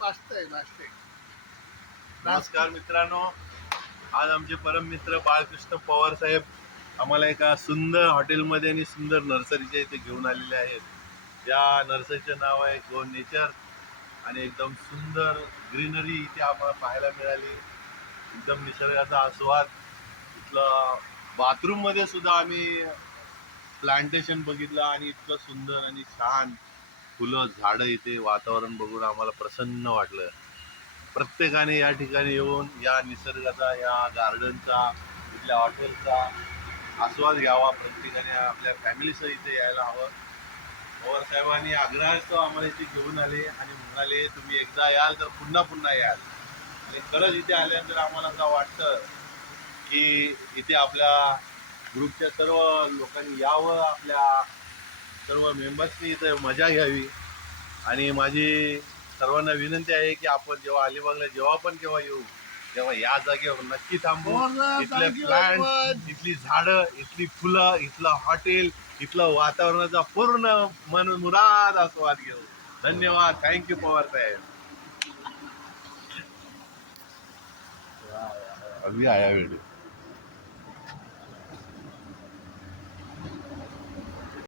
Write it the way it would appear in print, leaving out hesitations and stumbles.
मस्त आहे मस्त आहे. नमस्कार मित्रांनो, आज आमचे परम मित्र बाळकृष्ण पवार साहेब आम्हाला एका सुंदर हॉटेलमध्ये आणि सुंदर नर्सरीच्या इथे घेऊन आलेले आहेत. या नर्सरीचं नाव आहे गो नेचर आणि एकदम सुंदर ग्रीनरी इथे आम्हाला पाहायला मिळाली. एकदम निसर्गाचा आस्वाद. इथलं बाथरूममध्ये सुद्धा आम्ही प्लांटेशन बघितलं आणि इतकं सुंदर आणि छान फुलं झाडं इथे वातावरण बघून आम्हाला प्रसन्न वाटलं. प्रत्येकाने या ठिकाणी येऊन या निसर्गाचा, या गार्डनचा, इथल्या हॉटेलचा आस्वाद घ्यावा. प्रत्येकाने आपल्या फॅमिलीसह इथे यायला हवं. पवार साहेबांनी आग्रहास्तव आम्हाला इथे घेऊन आले आणि म्हणाले तुम्ही एकदा याल तर पुन्हा पुन्हा याल. आणि खरंच इथे आल्यानंतर आम्हाला असं वाटतं की इथे आपल्या ग्रुपच्या सर्व लोकांनी यावं, आपल्या सर्व मेंबर्सनी इथे मजा घ्यावी. आणि माझी सर्वांना विनंती आहे की आपण जेव्हा अलिबागला जेव्हा पण केव्हा येऊ तेव्हा या जागेवर नक्की थांबू. इथले प्लांट, इथली झाडं, इथली फुलं, इथलं हॉटेल, इथलं वातावरणाचा पूर्ण मनमुराद आस्वाद घेऊ. धन्यवाद. थँक्यू पवार साहेब. अभी आया व्हिडिओ.